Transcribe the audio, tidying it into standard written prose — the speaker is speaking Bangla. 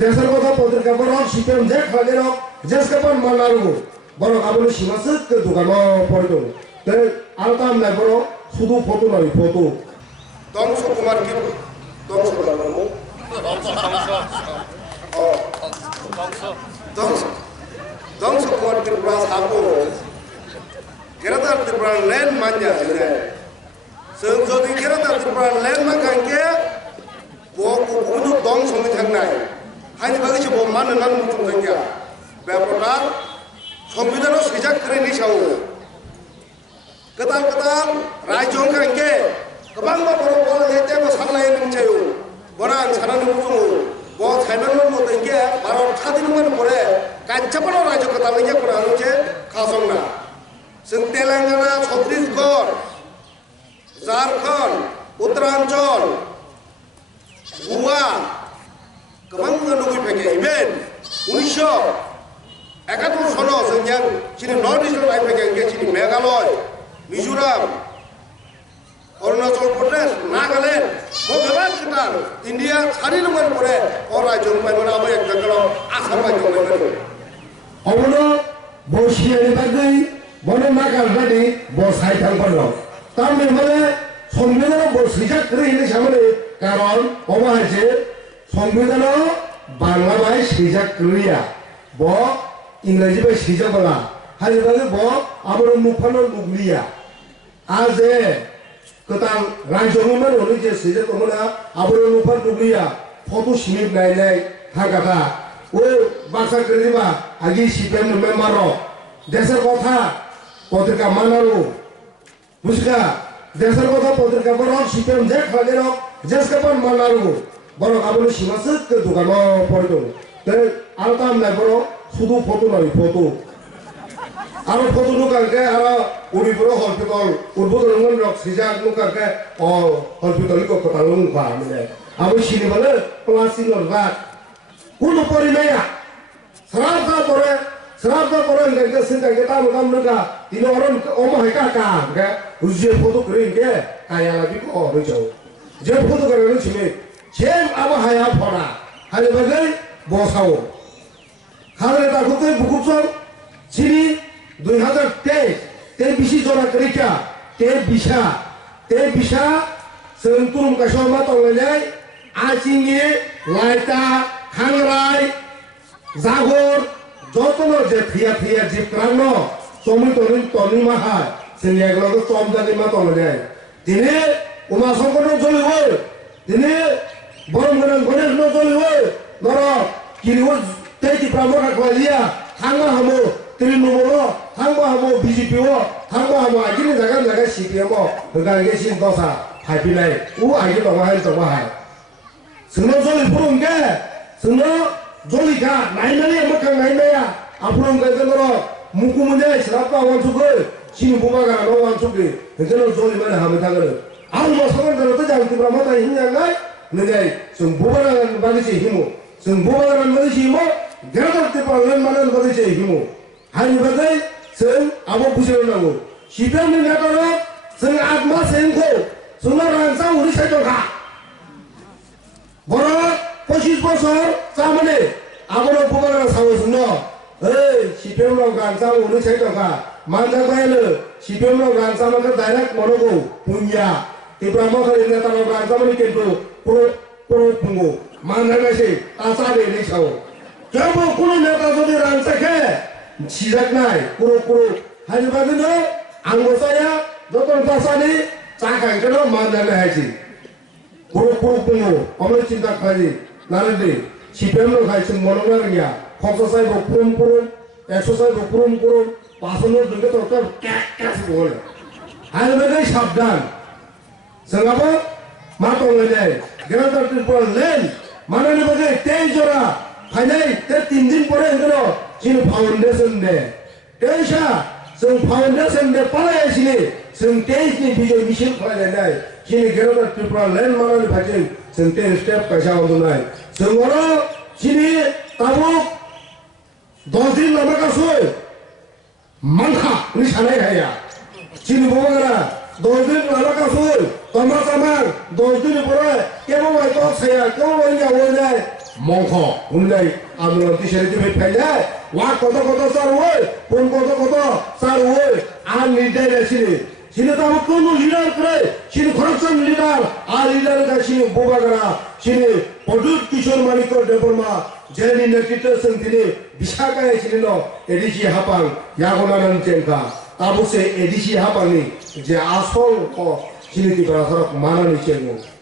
দেশের কথা পত্রিকা বরং সিপিএম যে খাদের জেসকাপান মানারু বরং আবুল সীমাসক দোকানো পড়তো আলতা আমলাই বরং শুধু ফটো নয় ফটো ধ্বংস কুমার কি ধ্বংস ধ্বংস কুমার ত্রিপুরা সাবো কেরাদার ত্রিপুরা ল্যান্ড মাঞ্জা जों যদি কেরাদার ত্রিপুরা ল্যান্ড মানখানকে বকুবুদু দং সঙ্গে থাকনাय হাইনি বাগিছে ব মান নাম মুতুম থাকিয়া ব্যাপারটা সংবিধানও সিজাক করেনি সাও गोदान गोदान रायजों खांके गोबां बर' बर' लेते सामलाय नंचायो बरा आं साना नुजों ब थाइमान मतेंगे भारत स्वाधीन परे कान्चापानो रायजो गोदान लेके कोना नंचे खासंना जों तेलेंगाना छत्तीसगढ़ झारखंड उत्तरांचल गोवा गोबां नुगै फैगे इभेन 1971 सनाव जोंनिया जोंनि नर्थ इस्टआव नायफैगे जोंनि मेघालय मिजोराम अरुणाचल प्रदेश नागालैंड बबेबा गोदान इन्डिया सारि नंबर परे अ रायजो पाइमोन आबो एक जायगायाव आसाम रायजो पाइमोन अबनो बसियानि बागै बनो नागाल बादि बसाय थांबानो तारमाने माने संबिधानाव बसैजा करेनि सामने कारण अबा हायसे संबिधानाव बांला बाय सैजा करिया ब इंग्राजी बाय सैजा बाला हाय बागै ब आबनो मुफानो नुगलिया आजे गोदान रायजोनिमोन हनै जे सैजा दंमोना आबनो मुफानो नुगलिया फटो सिमिट नायनाय थागाथा ओ बाक्सा करिबा आगि सिपिएम मेम्बार देशर कथा पत्रिका मानारो बुझका देशर कथा पत्रिका बरं सिपिएम जे खादेर जेसकापान मानारो बरं आबनो सीमासक दোकानो पड़तो आलता আমলাই बरं শুধু ফটো নয় ফটো আর ফটো নুকাকে আর উড়িপুর হসপিটাল উদ্বোধন রক সিজা নুকাকে ও হসপিটাল কো কথা লুকা মানে আমি সিনেমালে প্লাস্টিক লরবা কোন পরিমায়া শ্রাদ্ধা করে গঙ্গা সিনকে তাম কাম নুকা তিনো অরন ওমা কাকা কে উজে ফটো করিকে কায়া লাগি কো হইছো যে ফটো করে ছিমে সেম আবা হায়া ফড়া হালে বাগৈ বসাও খালে তাকুতে বুকুচর চিনি 2023 তে বিশি জনা করিকা তে বিশা সেন্তুম কাশমা তংলাই আচিঙ্গি লাইতা খাংরাই জাগর যতনো যে থিয়া জিপ্রান্ন সমিতরিন তনি মাহা সেনিয়াগুলো চম জানি মা তংলাই দিনে উমা শঙ্কর জ্বলিব দিনে বরম গণেশ জ্বলিব নর কিরিও তেজি ব্রাহ্মণ খালিয়া থাঙ্গা হামো তৃণমূল থাঙ্গা হামো বিজেপি থাঙ্গা হামো আইনি জায়গা সিপিএম হগাগে সিন দশা ফাইপিলাই ও আইনি দমাহাই जोंनो जलि फुरुंगे जोंनो जलिखा नायनानै मोखां नायनाया आफुरुंगे जोंनो मुकुमुने सिरापा वानसुगो सिनु बुमागा न वानसुगो जोंनो जलि माने हामे थागोन आं मसगन दरते जांतिब्रा मा ताय हिंयागाय नजाय जों बुबारान बागिसे हिमु जों बुबारान बागिसे हिमु गेरदते पालन माने बागिसे हिमु हानि बागै जों आबो बुजिनो नांगौ सिपिएमनि नेतानो जों आत्मा सेंखौ जोंनो रांसा उरि साइदखा बड़ा 25 বছর सामने आबनो बुबारा सावसुनो सिपिएम नो गांसा उनि साइदखा मानजा बायलो सिपिएम नो गांसा माने डाइरेक्ट मनोगो पुन्या तिब्रामा खालि नेतानो गांसा माने केन्टु पुरो पुंगो मानजानासै आसादे निसाव जेबो कुनो नेता जदि रांसाखे सिजाकनाय पुरो हाजिबादिनो आंगसाया जतन तासानि चाखांखनो मानजानो हायसै पुरो पुंगो अमले चिंता खालि नारदे सिपिएम नो खायसै मनोनारिया खससाय बपुरुम एक्सरसाइज बपुरुम पासनो दुंगे तरकार कैस बोल हाजिबादि साबधान जोंहाबो मा दंलायनाय गेरादार त्रिपुरा लेन मानानि बागै 23 जरा फाइनाय ते 3 दिन परे होनो जिन फाउंडेशन दे तेसा जों फाउंडेशन दे पालायसिनि जों 23 नि बिजय मिशन खालायनाय जिन गेरादार त्रिपुरा लेन मानानि फाइजों जों 10 स्टेप कायसा होनाय जों अरो जिनि ताबुक 10 दिन लामागासै मानखा नि सानाय हाया जिनि बगरा 10 दिन लामागासै तमा 10 दिन परे केबो माय तो साया केबो माय जावनाय mongko unlai amulan ti seri tu phaile wa koto sar oi pon koto sar oi an leader asile sini ta kono leader kare sini corruption leader a leader ka sini bobagara sini Podut Kishore Manikor Deborma Jeli Netito Sentini Bishaka Chino Edishi Hapang Yagonan Tenka Tabuse Edishi Hapani Je Asol ko Chini Barasara Manani Chenu